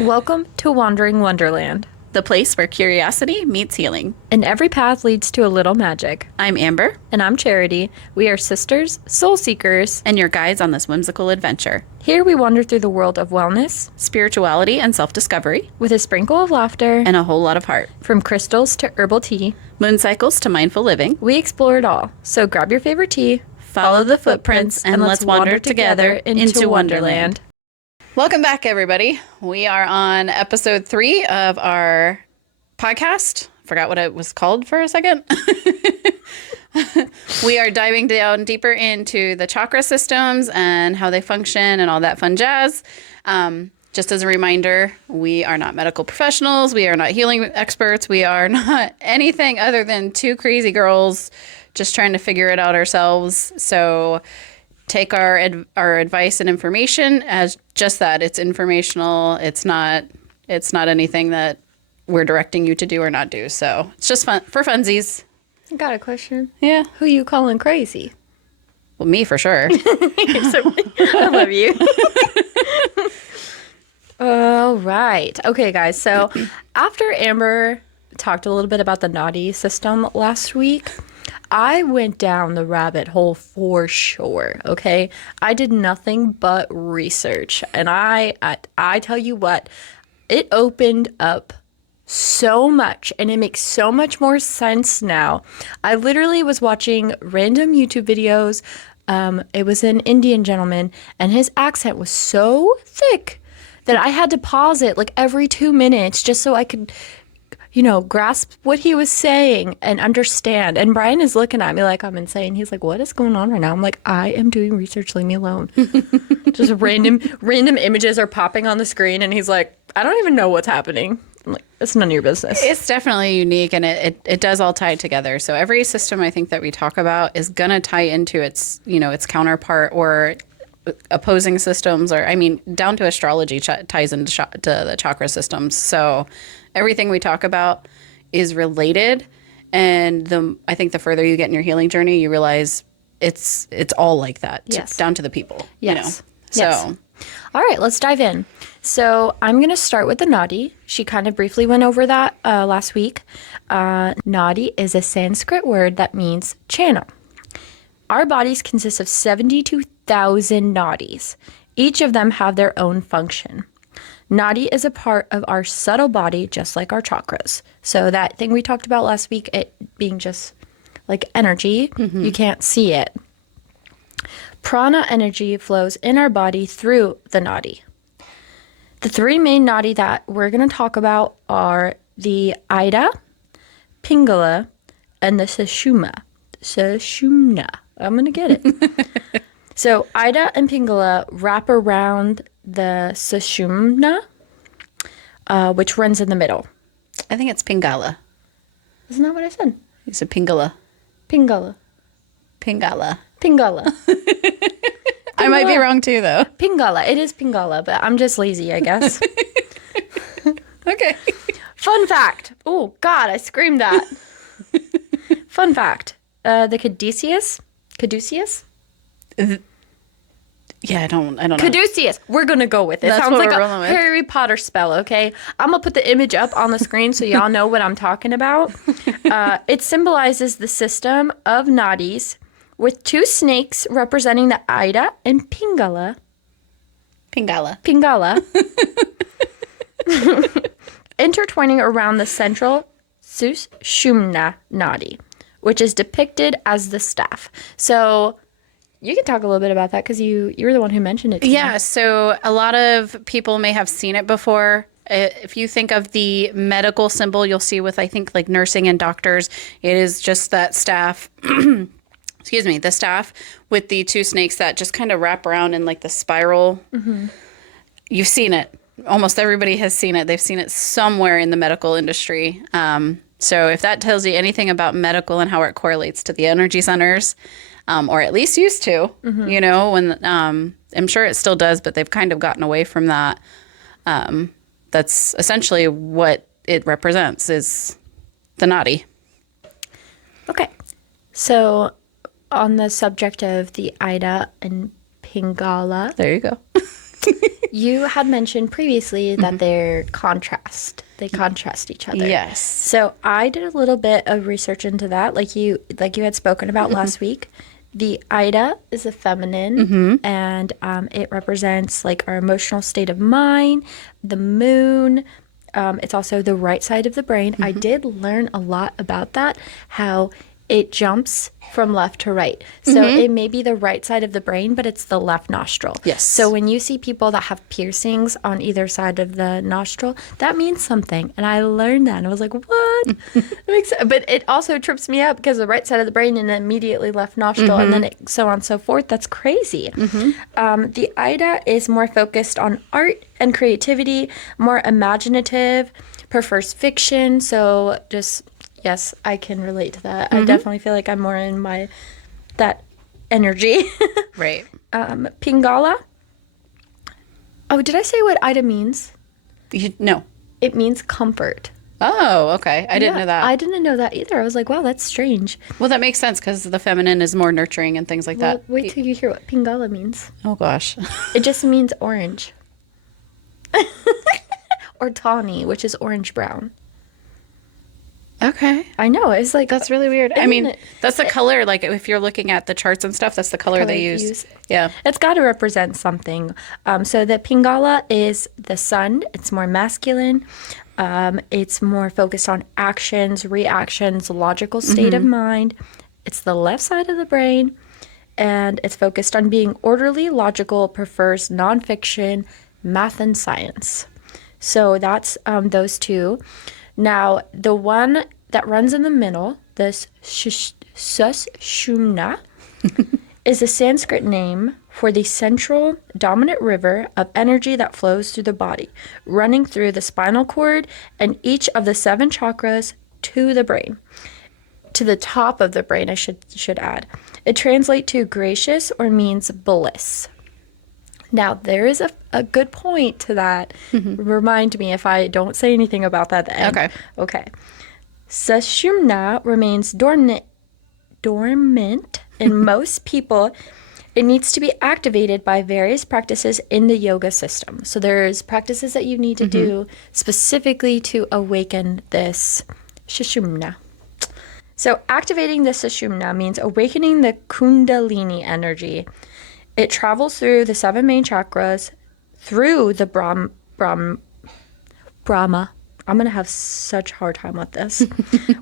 Welcome to Wandering Wonderland, The place where curiosity meets healing. and every path leads to a little magic. I'm Amber, And I'm Charity. We are sisters, soul seekers. and your guides on this whimsical adventure. Here we wander through the world of wellness Spirituality and self-discovery, with a sprinkle of laughter. and a whole lot of heart. From crystals to herbal tea, Moon cycles to mindful living. we explore it all. So grab your favorite tea, Follow the footprints, and let's wander together into Wonderland. Welcome back, everybody. We are on episode 3 of our podcast. Forgot what it was called for a second. We are diving down deeper into the chakra systems and how they function and all that fun jazz. Just as a reminder, we are not medical professionals. We are not healing experts. We are not anything other than two crazy girls just trying to figure it out ourselves. So take our advice and information as just that. It's informational. It's not anything that we're directing you to do or not do. So it's just fun for funsies. I got a question. Yeah. Who you calling crazy? Well, me for sure. I love you. All right. Okay, guys. So after Amber talked a little bit about the Nadi system last week, I went down the rabbit hole for sure. Okay. I did nothing but research. And I tell you what, it opened up so much and it makes so much more sense now. I literally was watching random YouTube videos. It was an Indian gentleman and his accent was so thick that I had to pause it like every 2 minutes just so I could, grasp what he was saying and understand. And Brian is looking at me like I'm insane. He's like, what is going on right now? I'm like, I am doing research. Leave me alone. Just random images are popping on the screen. And he's like, I don't even know what's happening. I'm like, it's none of your business. It's definitely unique, and it does all tie together. So every system I think that we talk about is going to tie into its counterpart or opposing systems, or down to astrology ties into to the chakra systems. So everything we talk about is related, and I think the further you get in your healing journey, you realize it's all like that. Yes. Down to the people. Yes. Yes. So, all right, let's dive in. So I'm going to start with the Nadi. She kind of briefly went over that last week. Nadi is a Sanskrit word that means channel. Our bodies consist of 72,000 nadis. Each of them have their own function. Nadi is a part of our subtle body, just like our chakras. So that thing we talked about last week, it being just like energy, you can't see it. Prana energy flows in our body through the Nadi. The three main Nadi that we're going to talk about are the Ida, Pingala, and the Sushumna. Sushumna. I'm going to get it. So Ida and Pingala wrap around the Sushumna, which runs in the middle. I think it's Pingala. Isn't that what I said? You said Pingala. Pingala. Pingala. Pingala. I might be wrong too, though. Pingala. It is Pingala, but I'm just lazy, I guess. Okay. Fun fact. Oh, God, I screamed that. Fun fact. The Caduceus? Yeah, I don't know. Caduceus. We're going to go with it. That's Sounds what like we're a rolling with. Harry Potter spell, okay? I'm going to put the image up on the screen so y'all know what I'm talking about. It symbolizes the system of nadis with two snakes representing the Ida and Pingala. Pingala. Intertwining around the central Sushumna Nadi, which is depicted as the staff. So you can talk a little bit about that because you were the one who mentioned it to me. Yeah, so a lot of people may have seen it before. If you think of the medical symbol you'll see with, I think, like nursing and doctors, it is just that staff. Excuse me, the staff with the two snakes that just kind of wrap around in like the spiral. Mm-hmm. You've seen it. Almost everybody has seen it. They've seen it somewhere in the medical industry. So if that tells you anything about medical and how it correlates to the energy centers, or at least used to, when I'm sure it still does, but they've kind of gotten away from that. That's essentially what it represents is the Nadi. Okay. So on the subject of the Ida and Pingala. There you go. You had mentioned previously that they're contrast. They contrast each other. Yes. So I did a little bit of research into that, like you had spoken about last week. The Ida is a feminine, and it represents like our emotional state of mind. The moon, it's also the right side of the brain. I did learn a lot about that, how it jumps from left to right. So it may be the right side of the brain, but it's the left nostril. Yes. So when you see people that have piercings on either side of the nostril, that means something. And I learned that, and I was like, what? That makes sense. But it also trips me up because the right side of the brain and immediately left nostril, and then so on and so forth. That's crazy. The Ida is more focused on art and creativity, more imaginative, prefers fiction. So just... Yes, I can relate to that. I definitely feel like I'm more in that energy. Right. Pingala. Oh, did I say what Ida means? No. It means comfort. Oh, okay. I didn't know that. I didn't know that either. I was like, wow, that's strange. Well, that makes sense because the feminine is more nurturing and things like that. Wait till you hear what Pingala means. Oh, gosh. It just means orange. Or tawny, which is orange-brown. Okay. I know. It's like... That's really weird. I mean, that's the color. Like, if you're looking at the charts and stuff, that's the color they use. Yeah. It's got to represent something. So the Pingala is the sun. It's more masculine. It's more focused on actions, reactions, logical state of mind. It's the left side of the brain. And it's focused on being orderly, logical, prefers nonfiction, math, and science. So that's those two. Now, the one that runs in the middle, this Sushumna, is a Sanskrit name for the central dominant river of energy that flows through the body, running through the spinal cord and each of the 7 chakras to the brain. To the top of the brain, I should add. It translates to gracious or means bliss. Now, there is a good point to that. Remind me if I don't say anything about that at the end. Okay. Sushumna remains dormant in most people. It needs to be activated by various practices in the yoga system. So there's practices that you need to do specifically to awaken this Sushumna. So activating the Sushumna means awakening the Kundalini energy. It travels through the 7 main chakras, through the Brahma. I'm going to have such a hard time with this,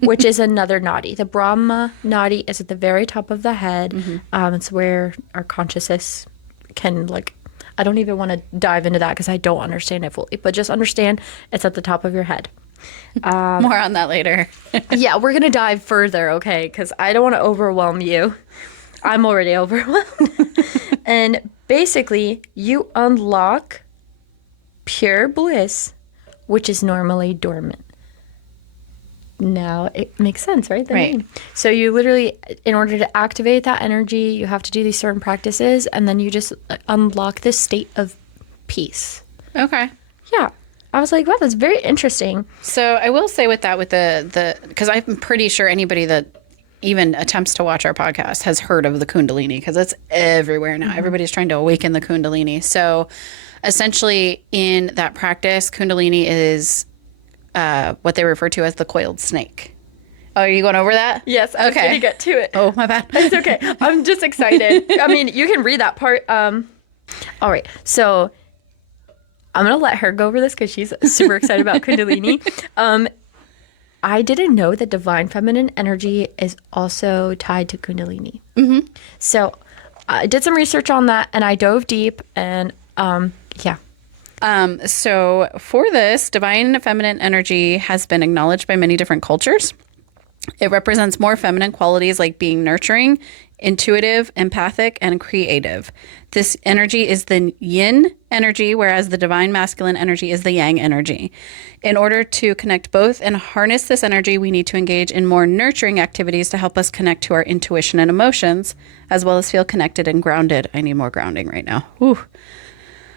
which is another Nadi. The Brahma Nadi is at the very top of the head. It's where our consciousness can, I don't even want to dive into that because I don't understand it fully, but just understand it's at the top of your head. More on that later. Yeah, we're going to dive further, okay, because I don't want to overwhelm you. I'm already overwhelmed. And basically, you unlock pure bliss, which is normally dormant. Now, it makes sense, right? Right. So you literally, in order to activate that energy, you have to do these certain practices, and then you just unlock this state of peace. Okay. Yeah. I was like, wow, that's very interesting. So I will say with that, with the because I'm pretty sure anybody that even attempts to watch our podcast has heard of the Kundalini because it's everywhere now. Everybody's trying to awaken the Kundalini. So essentially in that practice, Kundalini is what they refer to as the coiled snake. Oh, are you going over that? Yes, I'm going to get to it. Oh, my bad. It's okay. I'm just excited. I mean, you can read that part. All right. So I'm going to let her go over this because she's super excited about Kundalini. I didn't know that divine feminine energy is also tied to Kundalini. So I did some research on that and I dove deep and yeah. So for this, divine feminine energy has been acknowledged by many different cultures. It represents more feminine qualities like being nurturing, intuitive, empathic, and creative. This energy is the yin energy, whereas the divine masculine energy is the yang energy. In order to connect both and harness this energy, we need to engage in more nurturing activities to help us connect to our intuition and emotions, as well as feel connected and grounded. I need more grounding right now. Whew.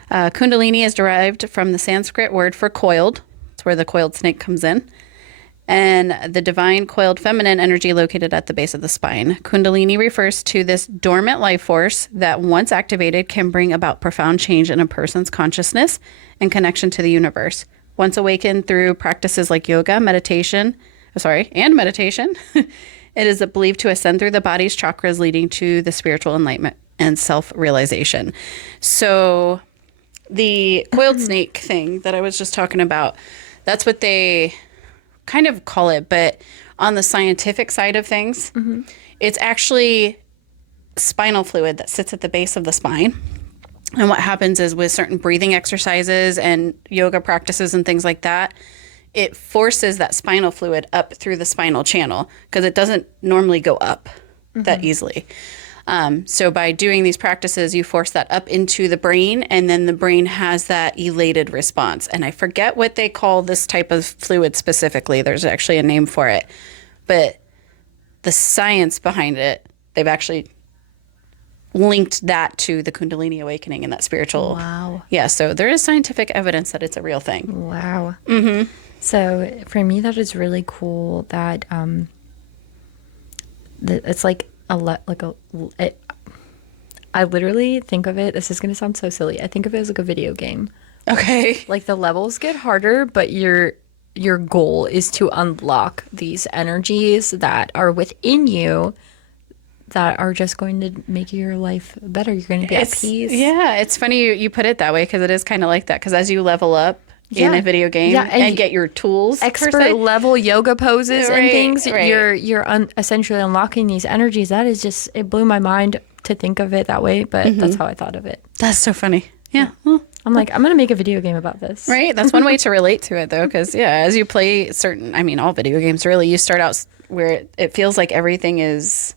Kundalini is derived from the Sanskrit word for coiled. That's where the coiled snake comes in. and the divine coiled feminine energy located at the base of the spine. Kundalini refers to this dormant life force that, once activated, can bring about profound change in a person's consciousness and connection to the universe. Once awakened through practices like yoga, and meditation, it is believed to ascend through the body's chakras, leading to the spiritual enlightenment and self-realization. So the coiled snake thing that I was just talking about, that's what they kind of call it, but on the scientific side of things, it's actually spinal fluid that sits at the base of the spine. And what happens is, with certain breathing exercises and yoga practices and things like that, it forces that spinal fluid up through the spinal channel, because it doesn't normally go up that easily. So by doing these practices, you force that up into the brain, and then the brain has that elated response. And I forget what they call this type of fluid specifically. There's actually a name for it. But the science behind it, they've actually linked that to the Kundalini awakening and that spiritual. Wow. Yeah, so there is scientific evidence that it's a real thing. Wow. So for me, that is really cool that it's like I literally think of it, this is going to sound so silly, I think of it as like a video game. Okay. Like the levels get harder, but your goal is to unlock these energies that are within you that are just going to make your life better. You're going to be at peace. Yeah, it's funny you put it that way, because it is kind of like that. Because as you level up in a video game and get your tools, expert level yoga poses and things, right. you're essentially unlocking these energies. That is just, it blew my mind to think of it that way, but that's how I thought of it. That's so funny. Yeah. Well, I'm like, I'm going to make a video game about this. right. That's one way to relate to it, though, because as you play all video games really, you start out where it feels like everything is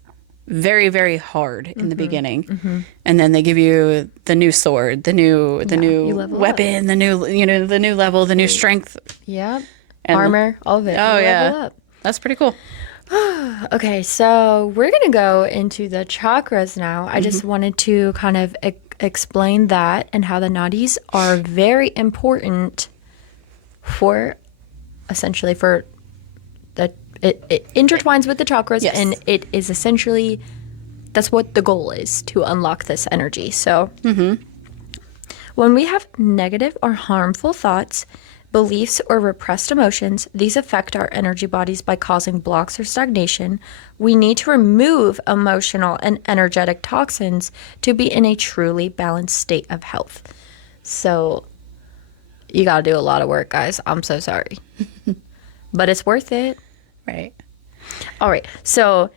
very, very hard in the beginning, and then they give you the new sword, the new weapon, up. the new level, the new strength, armor, all of it. Oh yeah, that's pretty cool. Okay, so we're gonna go into the chakras now. I just wanted to kind of explain that and how the nadis are very important for the. It intertwines with the chakras, and it is essentially, that's what the goal is, to unlock this energy. So when we have negative or harmful thoughts, beliefs, or repressed emotions, these affect our energy bodies by causing blocks or stagnation. We need to remove emotional and energetic toxins to be in a truly balanced state of health. So you got to do a lot of work, guys. I'm so sorry. But it's worth it. Right. All right. So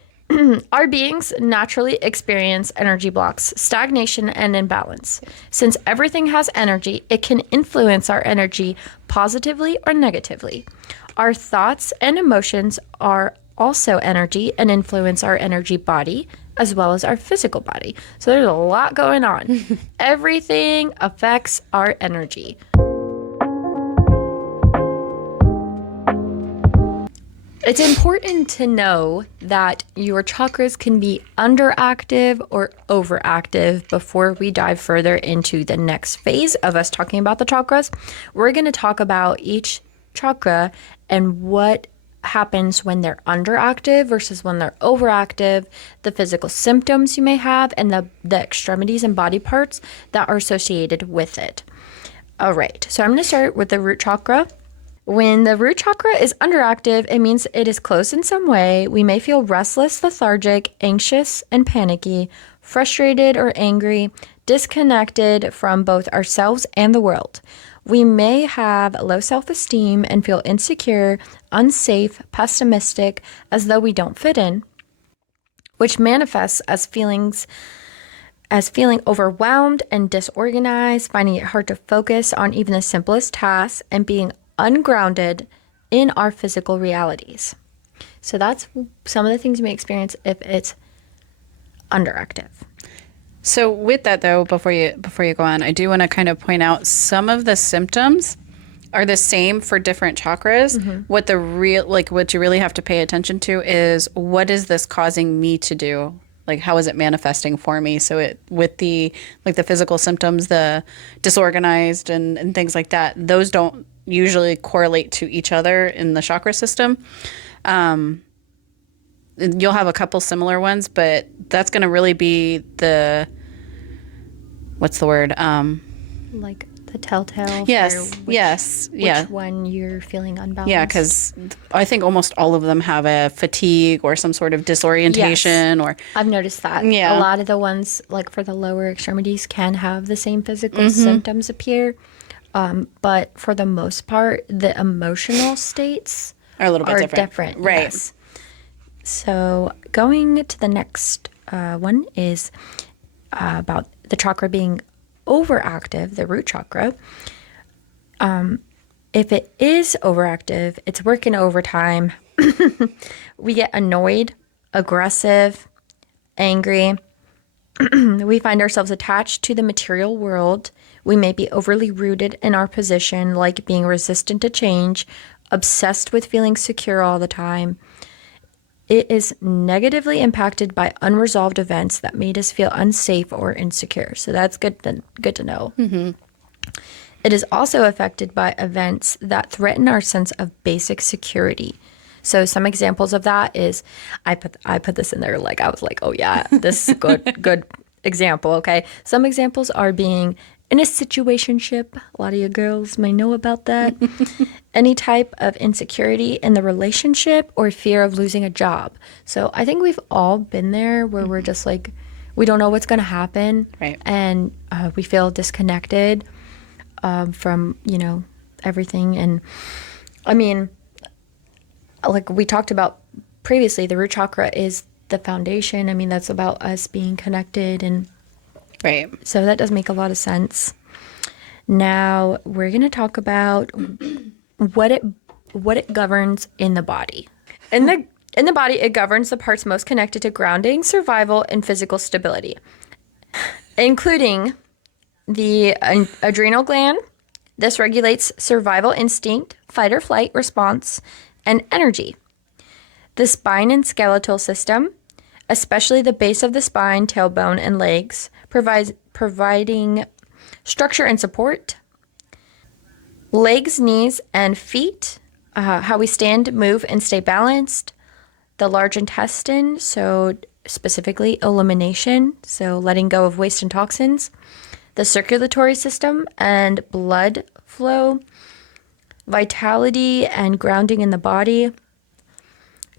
our beings naturally experience energy blocks, stagnation, and imbalance. Since everything has energy, it can influence our energy positively or negatively. Our thoughts and emotions are also energy and influence our energy body as well as our physical body. So there's a lot going on. Everything affects our energy. It's important to know that your chakras can be underactive or overactive. Before we dive further into the next phase of us talking about the chakras, we're going to talk about each chakra and what happens when they're underactive versus when they're overactive, the physical symptoms you may have, and the extremities and body parts that are associated with it. All right, so I'm going to start with the root chakra. When the root chakra is underactive, it means it is closed in some way. We may feel restless, lethargic, anxious, and panicky, frustrated or angry, disconnected from both ourselves and the world. We may have low self-esteem and feel insecure, unsafe, pessimistic, as though we don't fit in, which manifests as feeling overwhelmed and disorganized, finding it hard to focus on even the simplest tasks, and being ungrounded in our physical realities. So that's some of the things you may experience if it's underactive. So with that, though, before you go on, I do want to kind of point out some of the symptoms are the same for different chakras. What you really have to pay attention to is, what is this causing me to do Like, how is it manifesting for me? So it, with the, like the physical symptoms, the disorganized and things like that, those don't usually correlate to each other in the chakra system. You'll have a couple similar ones, but that's going to really be the, what's the word? Like the telltale. Yes. For Which one you're feeling unbalanced. Yeah, because I think almost all of them have a fatigue or some sort of disorientation. Or I've noticed that. Yeah. A lot of the ones, like for the lower extremities, can have the same physical symptoms appear. But for the most part, the emotional states are a little bit different. Right. Yes. So going to the next one is about the chakra being overactive, the root chakra. If it is overactive, it's working overtime. We get annoyed, aggressive, angry. We find ourselves attached to the material world. We may be overly rooted in our position, like being resistant to change, obsessed with feeling secure all the time. It is negatively impacted by unresolved events that made us feel unsafe or insecure. So that's good to know. Mm-hmm. It is also affected by events that threaten our sense of basic security. So some examples of that is, I put this in there, like I was like, oh yeah, this is good example. Okay, some examples are being in a situationship. A lot of you girls may know about that. Any type of insecurity in the relationship or fear of losing a job. So I think we've all been there where we're just like, we don't know what's going to happen. Right. And we feel disconnected from, everything. And I mean, like we talked about previously, the root chakra is the foundation. I mean, that's about us being connected. And Right. so that does make a lot of sense. Now we're going to talk about what it governs in the body. In the body, it governs the parts most connected to grounding, survival, and physical stability, including the adrenal gland. This regulates survival instinct, fight or flight response, and energy. The spine and skeletal system, especially the base of the spine, tailbone, and legs, providing structure and support. Legs, knees, and feet, how we stand, move, and stay balanced. The large intestine, so specifically elimination, so letting go of waste and toxins. The circulatory system and blood flow. Vitality and grounding in the body.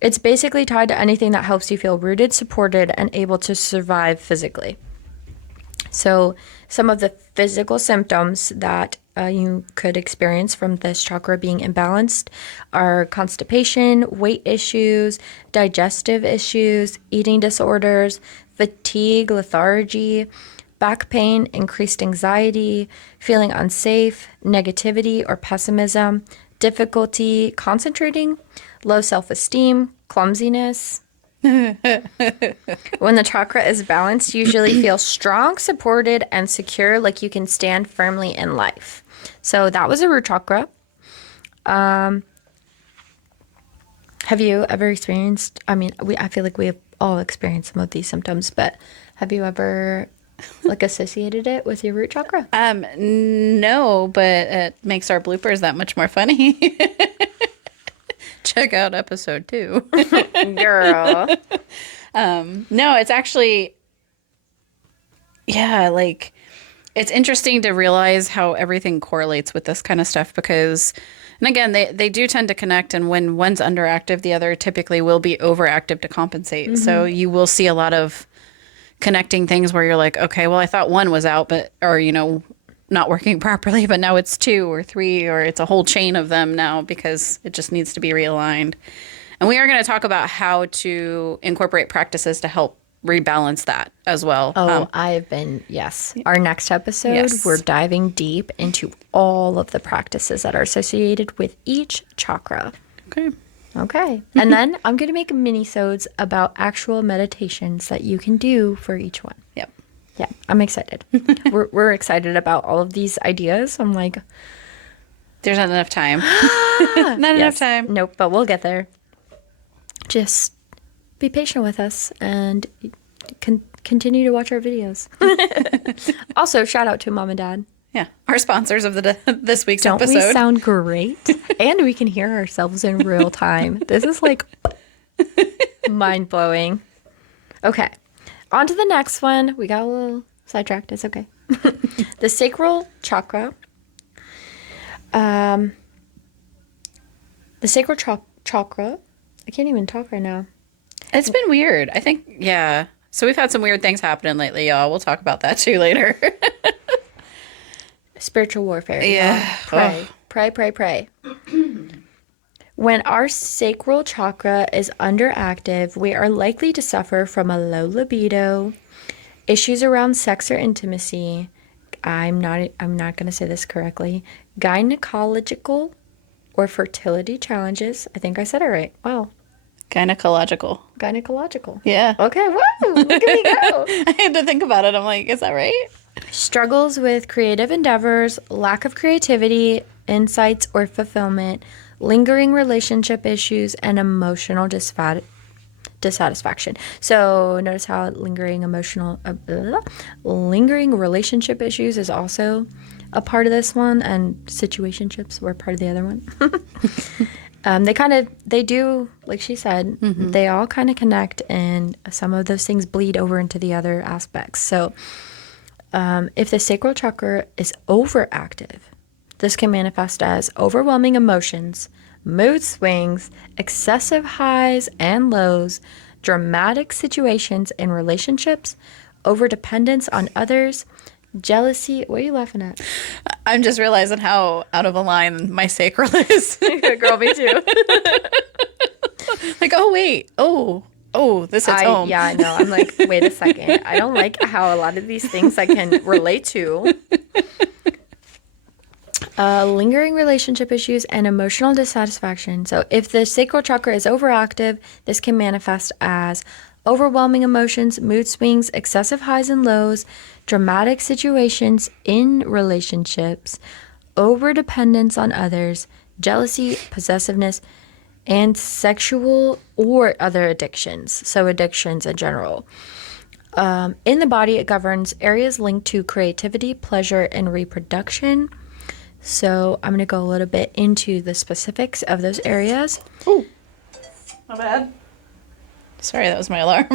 It's basically tied to anything that helps you feel rooted, supported, and able to survive physically. So some of the physical symptoms that you could experience from this chakra being imbalanced are constipation, weight issues, digestive issues, eating disorders, fatigue, lethargy, back pain, increased anxiety, feeling unsafe, negativity or pessimism, difficulty concentrating, low self-esteem, clumsiness. When the chakra is balanced, you usually feel strong, supported, and secure, like you can stand firmly in life. So that was a root chakra. Have you ever experienced, I feel like we have all experienced some of these symptoms, but have you ever associated it with your root chakra? No, but it makes our bloopers that much more funny. Check out episode 2. Girl. No, it's actually, it's interesting to realize how everything correlates with this kind of stuff because, and again, they do tend to connect, and when one's underactive, the other typically will be overactive to compensate. Mm-hmm. So you will see a lot of connecting things where you're like, okay, well, I thought one was out, or not working properly, but now it's 2 or 3, or it's a whole chain of them now because it just needs to be realigned. And we are going to talk about how to incorporate practices to help rebalance that as well. Oh, yes. Our next episode, we're diving deep into all of the practices that are associated with each chakra. Okay. And then I'm going to make mini-sodes about actual meditations that you can do for each one. Yep. Yeah, I'm excited. We're excited about all of these ideas. I'm like, there's not enough time. Enough time. Nope, but we'll get there. Just be patient with us and continue to watch our videos. Also, shout out to Mom and Dad. Yeah, our sponsors of this week's Don't episode. we sound great? And we can hear ourselves in real time. This is like mind-blowing. Okay, on to the next one. We got a little sidetracked. It's okay. The sacral chakra. The sacral chakra. I can't even talk right now. It's been weird. I think, yeah. So we've had some weird things happening lately, y'all. We'll talk about that too later. Spiritual warfare. Yeah. Pray. Pray, pray, pray. When our sacral chakra is underactive, we are likely to suffer from a low libido, issues around sex or intimacy. I'm not going to say this correctly. Gynecological or fertility challenges. I think I said it right. Wow. Gynecological. Gynecological. Yeah. Okay. Woo! Look at me go. I had to think about it. I'm like, is that right? Struggles with creative endeavors, lack of creativity, insights, or fulfillment, lingering relationship issues, and emotional dissatisfaction. So notice how lingering relationship issues is also a part of this one, and situationships were part of the other one. They do, like she said, they all kind of connect, and some of those things bleed over into the other aspects. So if the sacral chakra is overactive, this can manifest as overwhelming emotions, mood swings, excessive highs and lows, dramatic situations in relationships, overdependence on others, jealousy. What are you laughing at? I'm just realizing how out of line my sacral is. Girl, me too. Like, oh, wait. Oh, this hits home. Yeah, I know. I'm like, wait a second. I don't like how a lot of these things I can relate to. Lingering relationship issues and emotional dissatisfaction. So if the sacral chakra is overactive, this can manifest as overwhelming emotions, mood swings, excessive highs and lows, dramatic situations in relationships, overdependence on others, jealousy, possessiveness, and sexual or other addictions. So addictions in general. In the body, it governs areas linked to creativity, pleasure, and reproduction. So I'm going to go a little bit into the specifics of those areas. Ooh, my bad. Sorry, that was my alarm.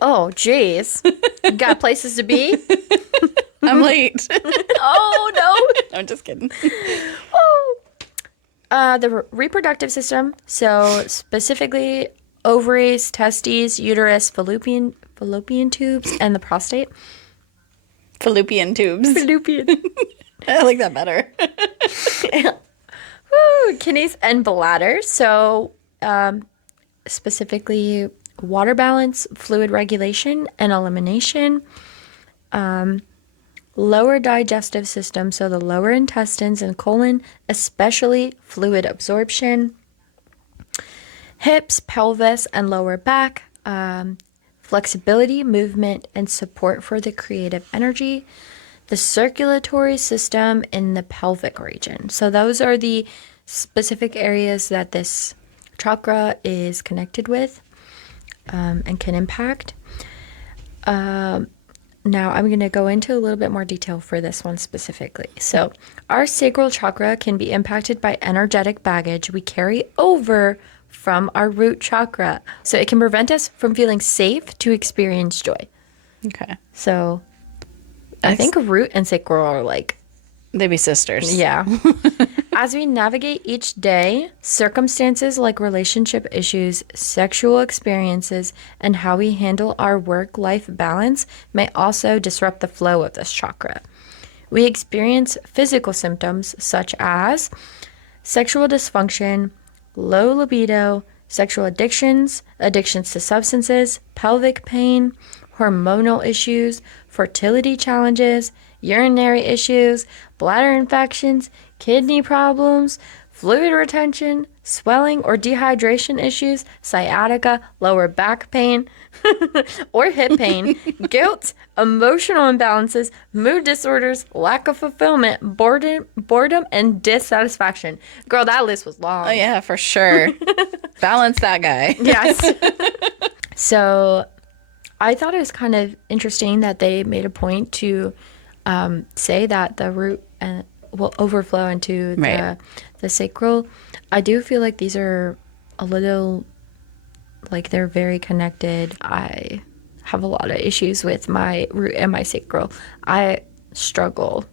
Oh, jeez. You got places to be? I'm late. Oh, no. I'm just kidding. Oh. The reproductive system. So specifically ovaries, testes, uterus, fallopian tubes, and the prostate. Fallopian tubes. Fallopian. I like that better. Woo, kidneys and bladder. So specifically water balance, fluid regulation, and elimination. Lower digestive system, so the lower intestines and colon, especially fluid absorption. Hips, pelvis, and lower back. Flexibility, movement, and support for the creative energy. The circulatory system in the pelvic region. So those are the specific areas that this chakra is connected with and can impact. Now I'm going to go into a little bit more detail for this one specifically. So our sacral chakra can be impacted by energetic baggage we carry over from our root chakra. So it can prevent us from feeling safe to experience joy. Okay. So I think root and sacral are like... They be sisters. Yeah. As we navigate each day, circumstances like relationship issues, sexual experiences, and how we handle our work-life balance may also disrupt the flow of this chakra. We experience physical symptoms such as sexual dysfunction, low libido, sexual addictions, addictions to substances, pelvic pain, hormonal issues, fertility challenges, urinary issues, bladder infections, kidney problems, fluid retention, swelling or dehydration issues, sciatica, lower back pain or hip pain, guilt, emotional imbalances, mood disorders, lack of fulfillment, boredom, and dissatisfaction. Girl, that list was long. Oh, yeah, for sure. Balance that guy. Yes. So I thought it was kind of interesting that they made a point to say that the root will overflow into Right. the sacral. I do feel like these are a little, like they're very connected. I have a lot of issues with my root and my sacral. I struggle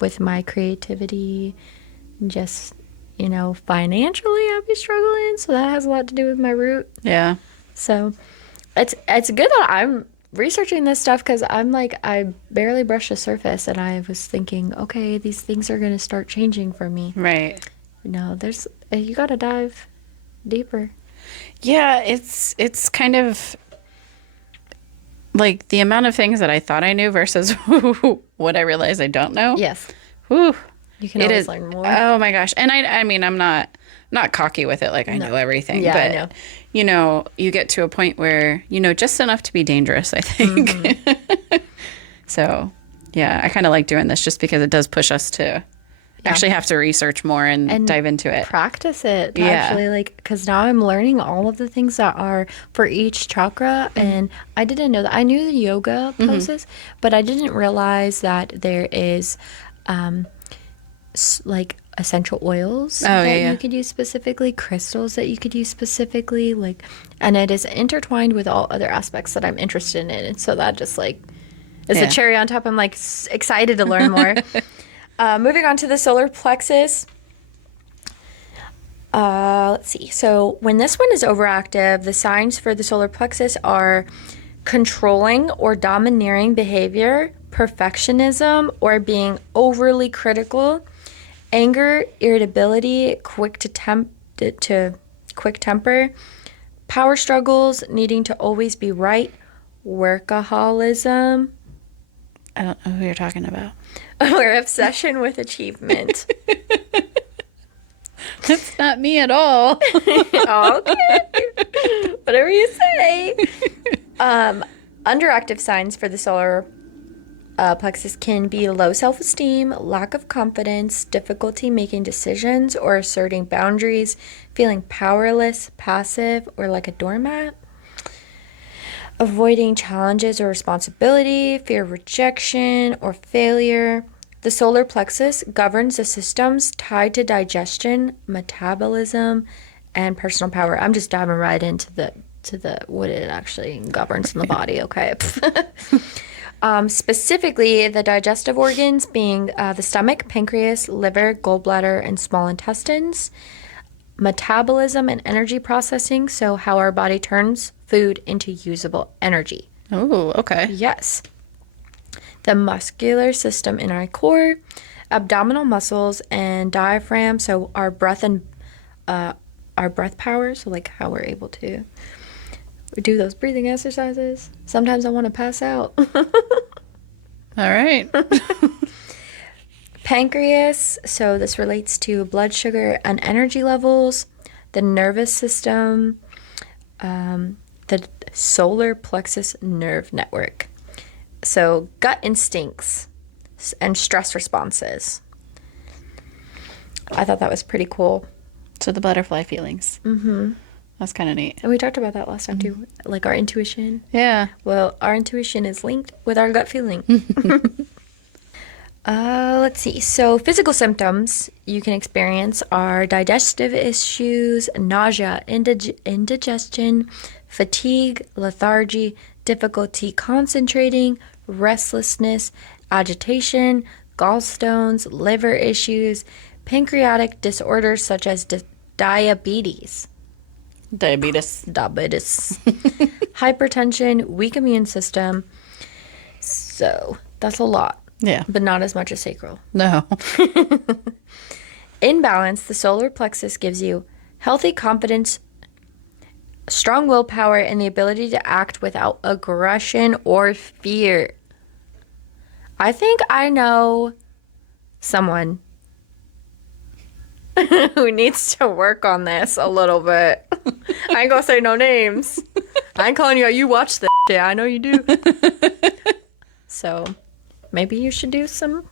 with my creativity, just, financially I'd be struggling. So that has a lot to do with my root. Yeah. So it's good that I'm researching this stuff because I'm like, I barely brushed the surface, and I was thinking, okay, these things are going to start changing for me. Right. No, you got to dive deeper. Yeah, it's kind of like the amount of things that I thought I knew versus what I realized I don't know. Yes. Whew. You can always learn more. Oh my gosh. And I mean, I'm not cocky with it. Like I know everything, Yeah, but I know. You get to a point where, just enough to be dangerous, I think. Mm-hmm. So yeah, I kind of like doing this just because it does push us to actually have to research more and dive into it. Practice it. Yeah. Actually, because now I'm learning all of the things that are for each chakra, and I didn't know that. I knew the yoga poses, but I didn't realize that there is like essential oils that you could use specifically, crystals that you could use specifically, and it is intertwined with all other aspects that I'm interested in, and so that just is a cherry on top. I'm excited to learn more. Moving on to the solar plexus. Let's see. So when this one is overactive, the signs for the solar plexus are controlling or domineering behavior, perfectionism, or being overly critical, anger, irritability, quick temper, power struggles, needing to always be right, workaholism, I don't know who you're talking about. or obsession with achievement. That's not me at all. Okay. Whatever you say. Underactive signs for the solar plexus can be low self-esteem, lack of confidence, difficulty making decisions or asserting boundaries, feeling powerless, passive, or like a doormat, avoiding challenges or responsibility, fear of rejection or failure. The solar plexus governs the systems tied to digestion, metabolism, and personal power. I'm just diving right into the what it actually governs in the body. Okay. Specifically, the digestive organs being the stomach, pancreas, liver, gallbladder, and small intestines. Metabolism and energy processing, so how our body turns food into usable energy. Oh, okay. Yes. The muscular system in our core, abdominal muscles and diaphragm, so our breath and our breath power, so like how we're able to do those breathing exercises. Sometimes I want to pass out. All right. Pancreas, so this relates to blood sugar and energy levels. The nervous system, the solar plexus nerve network. So gut instincts and stress responses. I thought that was pretty cool. So the butterfly feelings. Mm-hmm. That's kind of neat. And we talked about that last time too, like our intuition. Yeah. Well, our intuition is linked with our gut feeling. Let's see. So physical symptoms you can experience are digestive issues, nausea, indigestion, fatigue, lethargy, difficulty concentrating, restlessness, agitation, gallstones, liver issues, pancreatic disorders such as diabetes, hypertension, weak immune system. So that's a lot. Yeah. But not as much as sacral. No. In balance, the solar plexus gives you healthy confidence, strong willpower, and the ability to act without aggression or fear. I think I know someone who needs to work on this a little bit. I ain't gonna say no names. I ain't calling you out. You watch this shit. I know you do. So maybe you should do some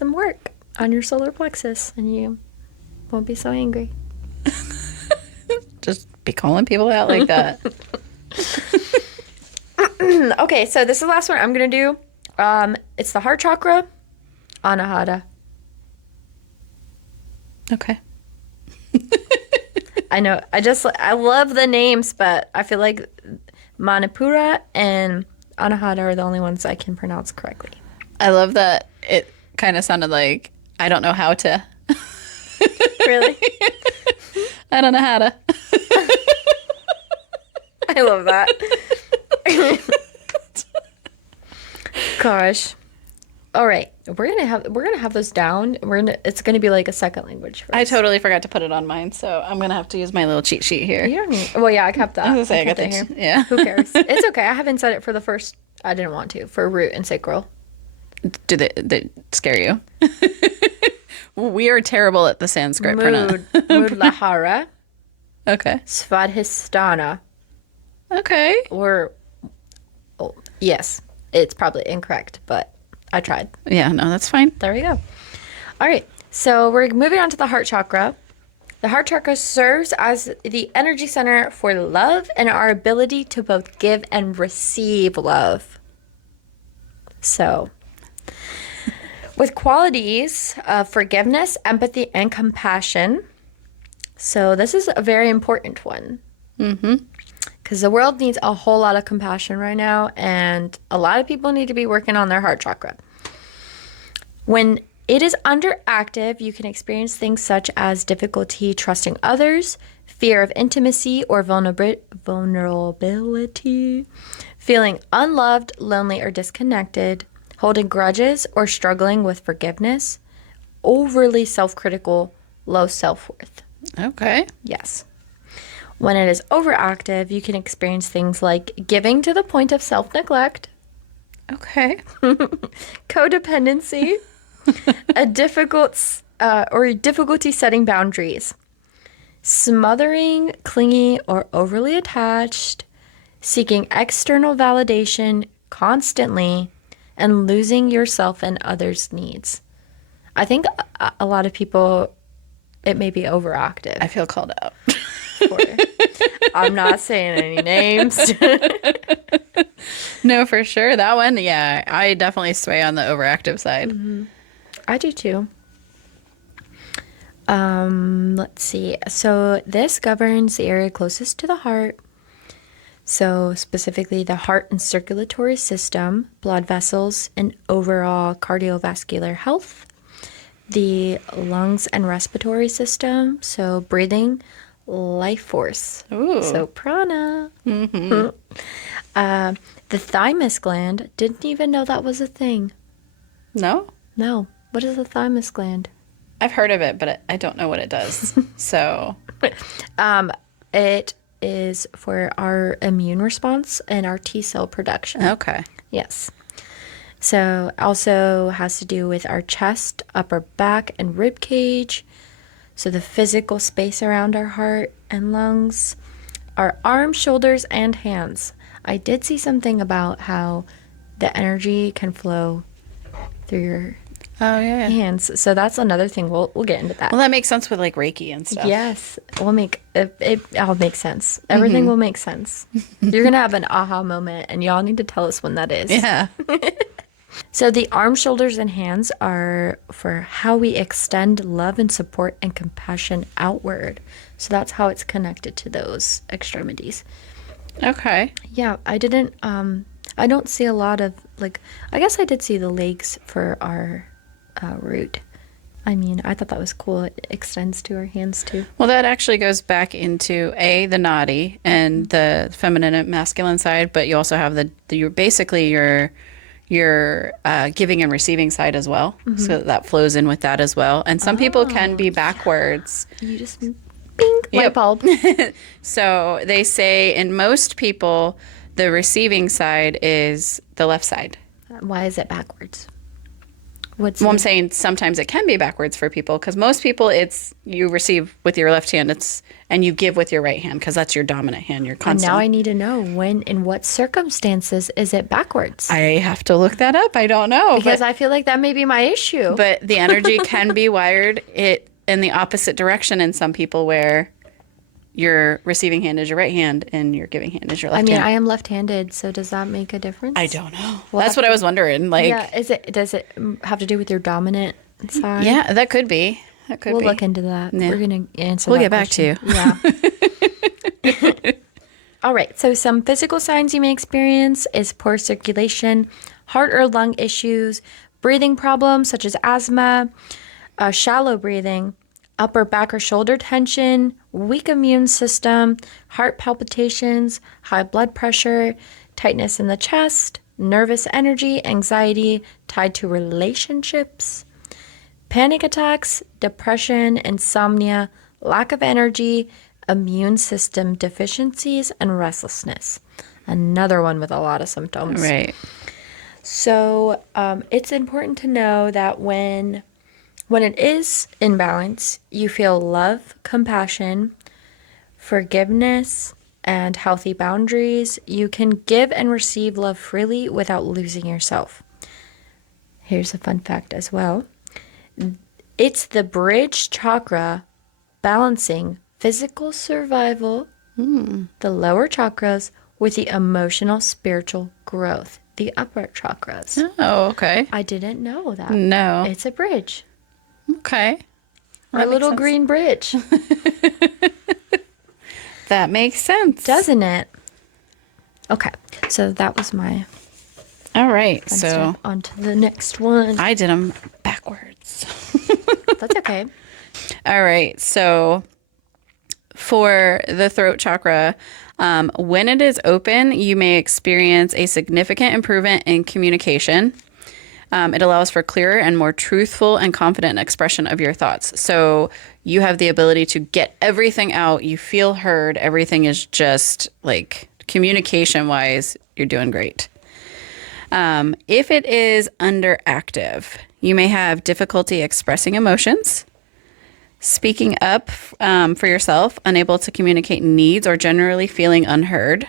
work on your solar plexus and you won't be so angry. Just be calling people out like that. Okay, so this is the last one I'm going to do. It's the heart chakra, anahata. Okay. I know. I love the names, but I feel like Manipura and anahata are the only ones I can pronounce correctly. I love that it kind of sounded like I don't know how to. Really? I don't know how to. I love that. Gosh. All right. We're gonna have those down. It's gonna be like a second language for us. I totally forgot to put it on mine, so I'm gonna have to use my little cheat sheet here. You don't need. Well, yeah, I kept that. I was gonna say, I got kept the it here. yeah. Who cares? It's okay. I haven't said it for the first. I didn't want to for root and sacral. Do they scare you? We are terrible at the Sanskrit pronoun. Mudlahara, Okay. Svadhisthana, Okay. or yes, it's probably incorrect, but I tried. Yeah, no, that's fine. There we go. All right, so we're moving on to the heart chakra. The heart chakra serves as the energy center for love and our ability to both give and receive love. So, with qualities of forgiveness, empathy, and compassion. So, this is a very important one. Because the world needs a whole lot of compassion right now, and a lot of people need to be working on their heart chakra. When it is underactive, you can experience things such as difficulty trusting others, fear of intimacy or vulnerability, feeling unloved, lonely, or disconnected, holding grudges or struggling with forgiveness, overly self-critical, low self-worth. Okay. Yes. When it is overactive, you can experience things like giving to the point of self-neglect, Okay. codependency, difficulty setting boundaries, smothering, clingy, or overly attached, seeking external validation constantly, and losing yourself and others' needs. I think a lot of people, it may be overactive. I feel called out. I'm not saying any names. No, for sure. That one, yeah, I definitely sway on the overactive side. I do too. Let's see. So this governs the area closest to the heart. So specifically the heart and circulatory system, blood vessels, and overall cardiovascular health. The lungs and respiratory system, so breathing, life force. Ooh. So prana. The thymus gland, didn't even know that was a thing. No? No. What is the thymus gland? I've heard of it, but I don't know what it does. So, It is for our immune response and our T cell production. okay. Yes. So also has to do with our chest, upper back, and rib cage. So the physical space around our heart and lungs, our arms, shoulders, and hands. I did see something about how the energy can flow through your Oh, yeah. hands. So that's another thing. We'll get into that. Well, that makes sense with like Reiki and stuff. Yes, we'll make it. All make sense. Everything will make sense. You're gonna have an aha moment, and y'all need to tell us when that is. Yeah. So the arms, shoulders, and hands are for how we extend love and support and compassion outward. So that's how it's connected to those extremities. Okay. Yeah, I didn't. I don't see a lot of like. I guess I did see the legs for our root. I mean, I thought that was cool. It extends to our hands too. Well, that actually goes back into the Nadi and the feminine and masculine side, but you also have your giving and receiving side as well. So that flows in with that as well. And some people can be backwards. You just bing, light bulb. So they say in most people, the receiving side is the left side. Why is it backwards? Well, I'm saying sometimes it can be backwards for people because most people it's you receive with your left hand and you give with your right hand because that's your dominant hand. You're And constant. now I need to know when, in what circumstances is it backwards? I have to look that up. I don't know. Because I feel like that may be my issue. But the energy can be wired in the opposite direction in some people where your receiving hand is your right hand and your giving hand is your I left mean, hand. I am left-handed, so does that make a difference? I don't know. That's what I was wondering. Like, Yeah, does it have to do with your dominant side? yeah, that could be. That could We'll be. look into that. Yeah. We're going to answer We'll that get back to you. question. Yeah. All right. So some physical signs you may experience is poor circulation, heart or lung issues, breathing problems such as asthma, shallow breathing, upper back or shoulder tension, weak immune system, heart palpitations, high blood pressure, tightness in the chest, nervous energy, anxiety tied to relationships, panic attacks, depression, insomnia, lack of energy, immune system deficiencies, and restlessness. Another one with a lot of symptoms. Right. So it's important to know that when it is in balance, you feel love, compassion, forgiveness, and healthy boundaries. You can give and receive love freely without losing yourself. Here's a fun fact as well. It's the bridge chakra balancing physical survival, the lower chakras, with the emotional, spiritual growth, the upper chakras. Oh, okay. I didn't know that. No. It's a bridge. Okay. Our That makes little sense. green bridge. That makes sense. Doesn't it? Okay. So that was my All right. fun So stuff. On to the next one. I did them backwards. That's okay. All right. So for the throat chakra, when it is open, you may experience a significant improvement in communication. It allows for clearer and more truthful and confident expression of your thoughts. So you have the ability to get everything out. You feel heard. Everything is just like communication wise, you're doing great. If it is underactive, you may have difficulty expressing emotions, speaking up for yourself, unable to communicate needs, or generally feeling unheard.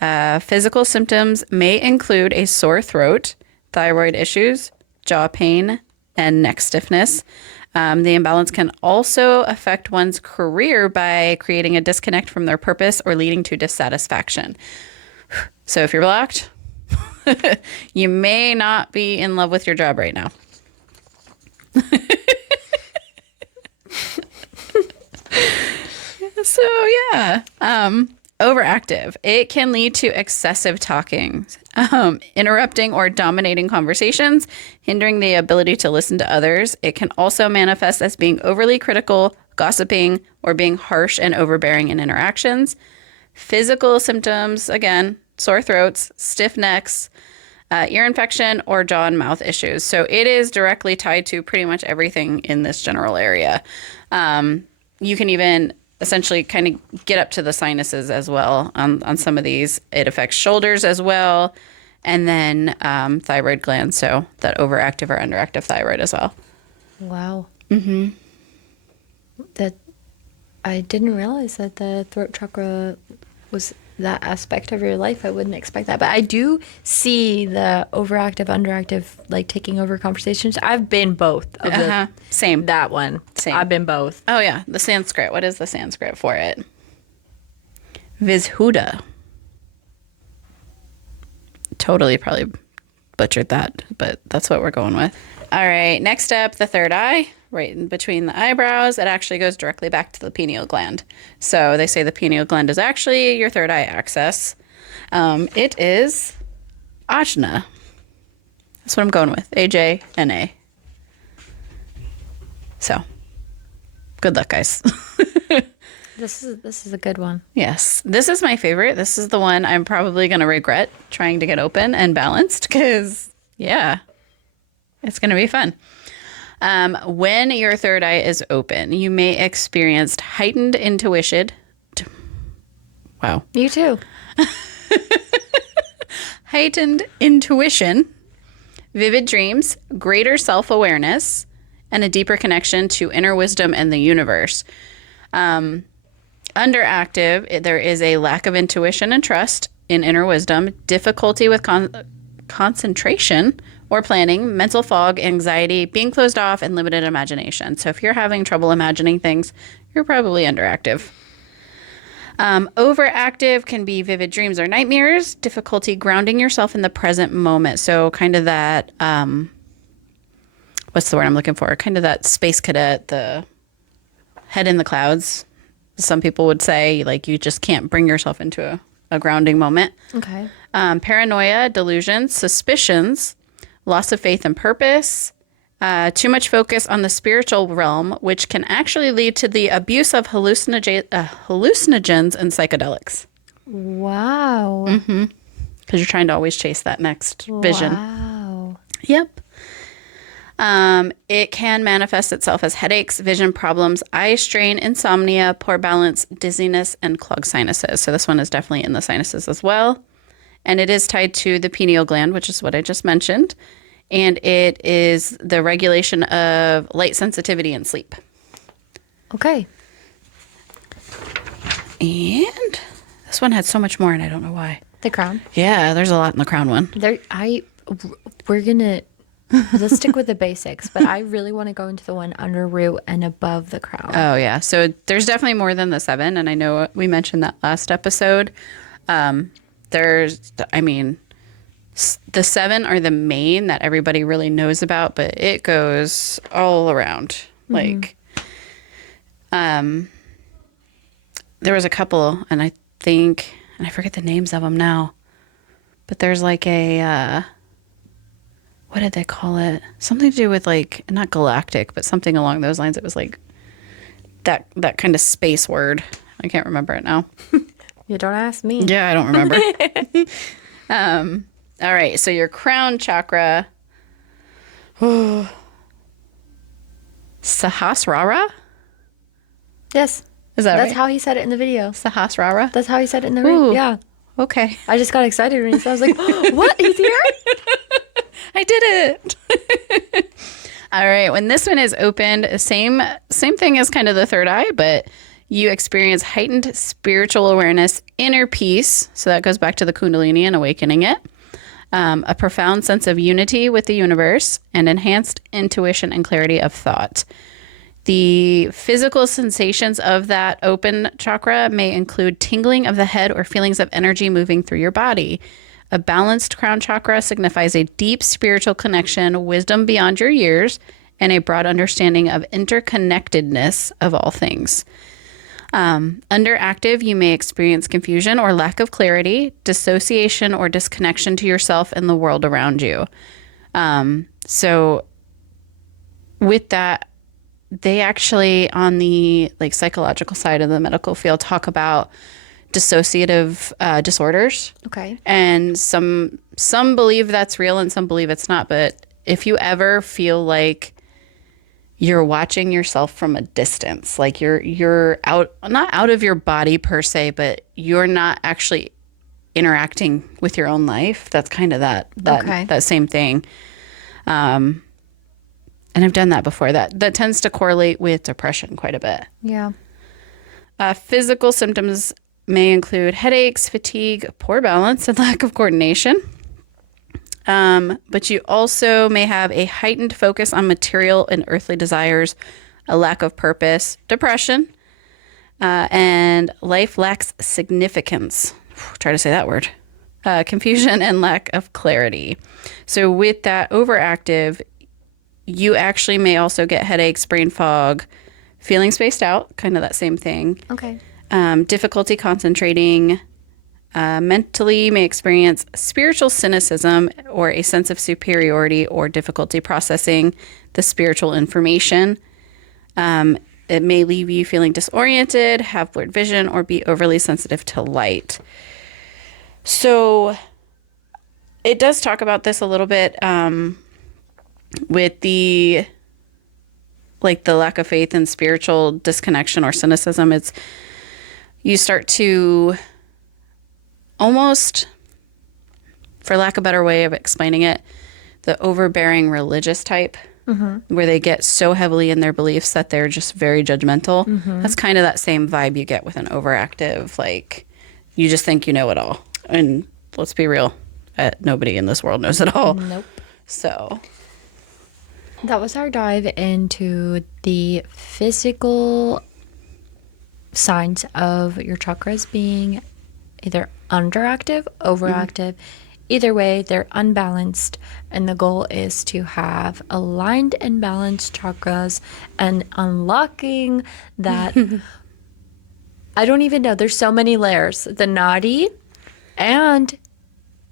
Physical symptoms may include a sore throat, thyroid issues, jaw pain, and neck stiffness. The imbalance can also affect one's career by creating a disconnect from their purpose or leading to dissatisfaction. So if you're blocked, you may not be in love with your job right now. So yeah, overactive. It can lead to excessive talking, interrupting or dominating conversations, hindering the ability to listen to others. It can also manifest as being overly critical, gossiping, or being harsh and overbearing in interactions. Physical symptoms, again, sore throats, stiff necks, ear infection, or jaw and mouth issues. So it is directly tied to pretty much everything in this general area. You can even essentially kind of get up to the sinuses as well on some of these. It affects shoulders as well. And then thyroid glands, so that overactive or underactive thyroid as well. Wow. Mm-hmm. That I didn't realize that the throat chakra was that aspect of your life. I wouldn't expect that. But I do see the overactive, underactive, like taking over conversations. I've been both of Same. that one. Same. I've been both. Oh, yeah. The Sanskrit. What is the Sanskrit for it? Vishuddha. Totally probably butchered that, but that's what we're going with. All right. Next up, the third eye, right in between the eyebrows. It actually goes directly back to the pineal gland. So they say the pineal gland is actually your third eye axis. It is ajna. That's what I'm going with. AJNA. So good luck, guys. This is a good one. Yes, this is my favorite. This is the one I'm probably going to regret trying to get open and balanced because, yeah, it's going to be fun. When your third eye is open, you may experience heightened intuition. Wow. You too. Heightened intuition, vivid dreams, greater self-awareness, and a deeper connection to inner wisdom and the universe. Underactive, there is a lack of intuition and trust in inner wisdom, difficulty with concentration or planning, mental fog, anxiety, being closed off, and limited imagination. So if you're having trouble imagining things, you're probably underactive. Overactive can be vivid dreams or nightmares, difficulty grounding yourself in the present moment. So kind of that, what's the word I'm looking for? Kind of that space cadet, the head in the clouds. Some people would say, like, you just can't bring yourself into a grounding moment. Okay. Paranoia, delusions, suspicions, loss of faith and purpose, too much focus on the spiritual realm, which can actually lead to the abuse of hallucinogens and psychedelics. Wow. Because you're trying to always chase that next vision. Wow. Yep. It can manifest itself as headaches, vision problems, eye strain, insomnia, poor balance, dizziness, and clogged sinuses. So this one is definitely in the sinuses as well. And it is tied to the pineal gland, which is what I just mentioned. And it is the regulation of light sensitivity and sleep. Okay. And this one had so much more, and I don't know why. The crown. Yeah, there's a lot in the crown one. We're gonna let's stick with the basics, but I really want to go into the one under root and above the crown. Oh, yeah. So there's definitely more than the 7, and I know we mentioned that last episode. The 7 are the main that everybody really knows about, but it goes all around. Like, there was a couple, and I forget the names of them now, but there's like a, what did they call it? Something to do with, like, not galactic, but something along those lines. It was like that kind of space word. I can't remember it now. You don't ask me. Yeah, I don't remember. All right, so your crown chakra. Sahasrara? Yes. Is that That's right? how he said it in the video. Sahasrara? That's how he said it in the Ooh. video. Yeah. Okay. I just got excited when he said, I was like, what? He's here? I did it. All right, when this one is opened, same thing as kind of the third eye, but you experience heightened spiritual awareness, inner peace. So that goes back to the Kundalini and awakening it. A profound sense of unity with the universe, and enhanced intuition and clarity of thought. The physical sensations of that open chakra may include tingling of the head or feelings of energy moving through your body. A balanced crown chakra signifies a deep spiritual connection, wisdom beyond your years, and a broad understanding of interconnectedness of all things. Underactive, you may experience confusion or lack of clarity, dissociation or disconnection to yourself and the world around you. So with that, they actually, on the like psychological side of the medical field, talk about dissociative disorders. Okay. And some believe that's real and some believe it's not. But if you ever feel like you're watching yourself from a distance, like you're out, not out of your body per se, but you're not actually interacting with your own life. That's kind of that same thing. And I've done that before. That tends to correlate with depression quite a bit. Yeah. Physical symptoms may include headaches, fatigue, poor balance, and lack of coordination. But you also may have a heightened focus on material and earthly desires, a lack of purpose, depression, and life lacks significance. Try to say that word. Confusion and lack of clarity. So with that overactive, you actually may also get headaches, brain fog, feeling spaced out, kind of that same thing. Okay. Difficulty concentrating. Mentally may experience spiritual cynicism or a sense of superiority or difficulty processing the spiritual information. It may leave you feeling disoriented, have blurred vision, or be overly sensitive to light. So it does talk about this a little bit with the lack of faith and spiritual disconnection or cynicism. It's you start to almost, for lack of a better way of explaining it, the overbearing religious type, where they get so heavily in their beliefs that they're just very judgmental. That's kind of that same vibe you get with an overactive, like you just think you know it all. And let's be real, nobody in this world knows it all. Nope. So that was our dive into the physical signs of your chakras being either underactive, overactive. Either way, they're unbalanced, and the goal is to have aligned and balanced chakras and unlocking that. I don't even know. There's so many layers. The Nadi and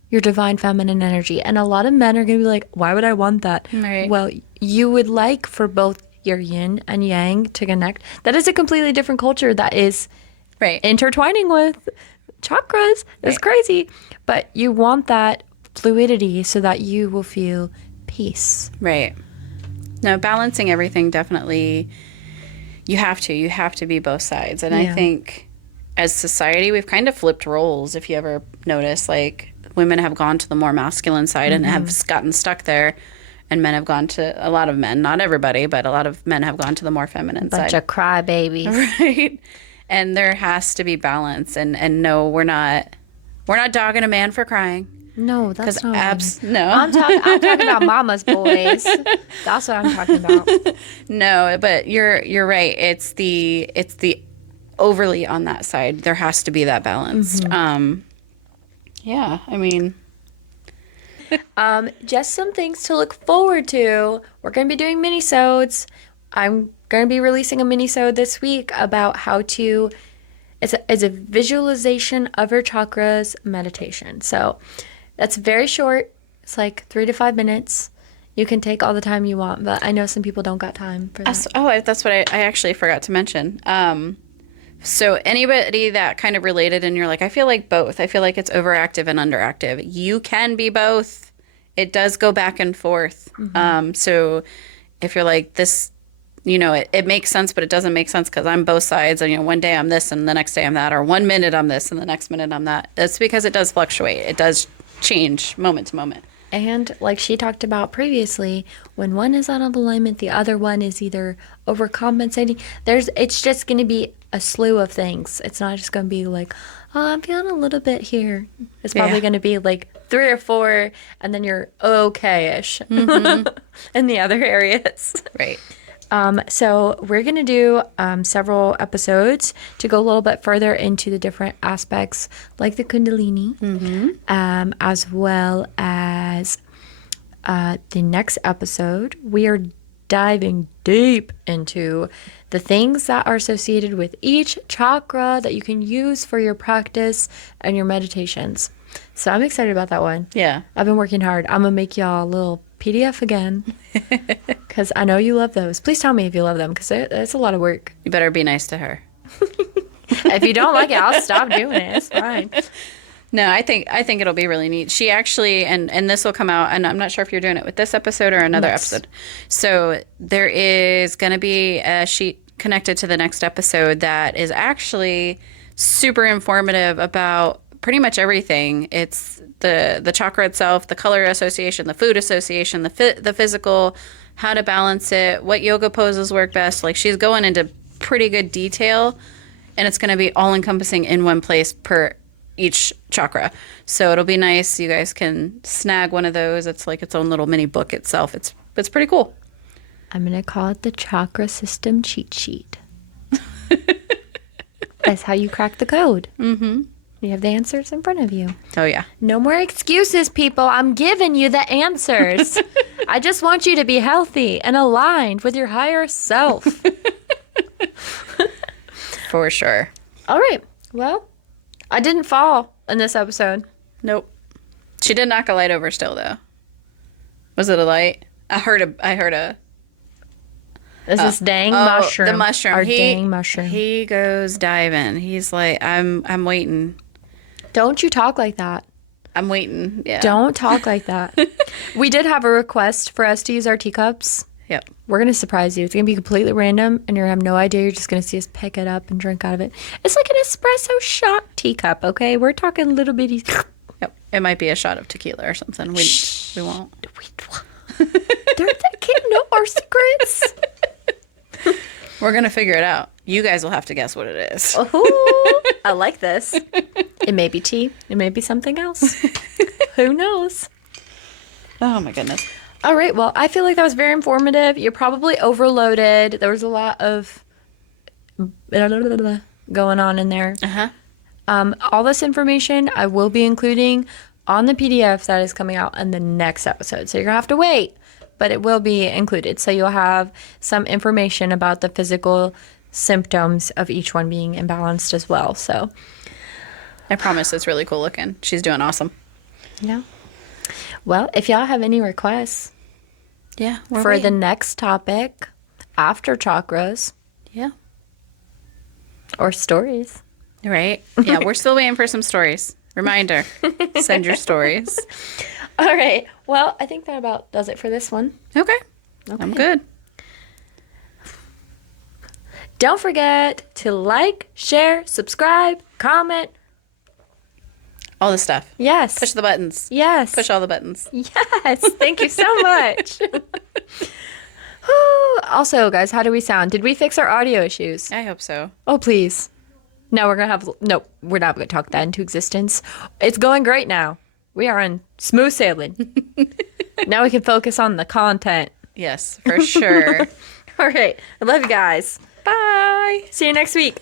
your divine feminine energy. And a lot of men are going to be like, why would I want that? Right. Well, you would like for both your yin and yang to connect. That is a completely different culture that is Right. intertwining with chakras. It's crazy. But you want that fluidity so that you will feel peace. Right. No, balancing everything definitely, you have to be both sides. And I think as society, we've kind of flipped roles. If you ever notice, like women have gone to the more masculine side and have gotten stuck there. And men have gone to, a lot of men, not everybody, but a lot of men have gone to the more feminine side. Bunch of crybabies. Right. And there has to be balance. And no, we're not dogging a man for crying. No, that's not. No. I'm talking about mama's boys. That's what I'm talking about. No, but you're right. It's the overly on that side. There has to be that balanced. Yeah, I mean, Just some things to look forward to. We're going to be doing mini-sodes. I'm going to be releasing a mini-sode this week about how to, it's a visualization of your chakras meditation. So that's very short. It's like 3 to 5 minutes. You can take all the time you want, but I know some people don't got time for that. that's what I actually forgot to mention. So anybody that kind of related and you're like, I feel like both. I feel like it's overactive and underactive. You can be both. It does go back and forth. So if you're like this, it makes sense, but it doesn't make sense because I'm both sides. And, one day I'm this and the next day I'm that, or 1 minute I'm this and the next minute I'm that. That's because it does fluctuate. It does change moment to moment. And like she talked about previously, when one is out of alignment, the other one is either overcompensating. It's just going to be a slew of things. It's not just going to be like, oh, I'm feeling a little bit here. It's probably going to be like 3 or 4, and then you're okay-ish in the other areas. Right. So we're going to do several episodes to go a little bit further into the different aspects, like the Kundalini, as well as the next episode. We are diving deep into the things that are associated with each chakra that you can use for your practice and your meditations. So I'm excited about that one. Yeah. I've been working hard. I'm going to make y'all a little PDF again because I know you love those. Please tell me if you love them because it's a lot of work. You better be nice to her. If you don't like it, I'll stop doing it. It's fine. No, I think it'll be really neat. She actually, and this will come out, and I'm not sure if you're doing it with this episode or another episode. So there is going to be a sheet connected to the next episode that is actually super informative about pretty much everything. It's the chakra itself, the color association, the food association, the physical, how to balance it, what yoga poses work best. Like she's going into pretty good detail, and it's going to be all encompassing in one place per each chakra. So it'll be nice. You guys can snag one of those. It's like its own little mini book itself. It's pretty cool. I'm going to call it the chakra system cheat sheet. That's how you crack the code. You have the answers in front of you. Oh, yeah. No more excuses, people. I'm giving you the answers. I just want you to be healthy and aligned with your higher self. For sure. All right. Well, I didn't fall in this episode. Nope. She did knock a light over still, though. Was it a light? I heard a... This is dang mushroom. The mushroom. Our dang mushroom. He goes diving. He's like, I'm waiting. Don't you talk like that. I'm waiting. Yeah. Don't talk like that. We did have a request for us to use our teacups. Yep. We're going to surprise you. It's going to be completely random, and you're going to have no idea. You're just going to see us pick it up and drink out of it. It's like an espresso shot teacup, okay? We're talking little bitty. Yep. It might be a shot of tequila or something. We won't. They can't know our secrets. We're going to figure it out. You guys will have to guess what it is. Oh, I like this. It may be tea. It may be something else. Who knows? Oh, my goodness. All right. Well, I feel like that was very informative. You're probably overloaded. There was a lot of going on in there. Uh-huh. All this information I will be including on the PDF that is coming out in the next episode. So you're going to have to wait, but it will be included. So you'll have some information about the physical symptoms of each one being imbalanced as well. So I promise it's really cool looking. She's doing awesome. yeah. Well, if y'all have any requests Yeah. for the next topic after chakras Yeah. or stories. Right. Yeah. We're still waiting for some stories. Reminder, send your stories. All right. Well, I think that about does it for this one. Okay. I'm good. Don't forget to like, share, subscribe, comment. All the stuff. Yes. Push the buttons. Yes. Push all the buttons. Yes. Thank you so much. Whew. Also, guys, how do we sound? Did we fix our audio issues? I hope so. Oh, please. No, we're not going to talk that into existence. It's going great now. We are on smooth sailing. Now we can focus on the content. Yes, for sure. All right. I love you guys. Bye. See you next week.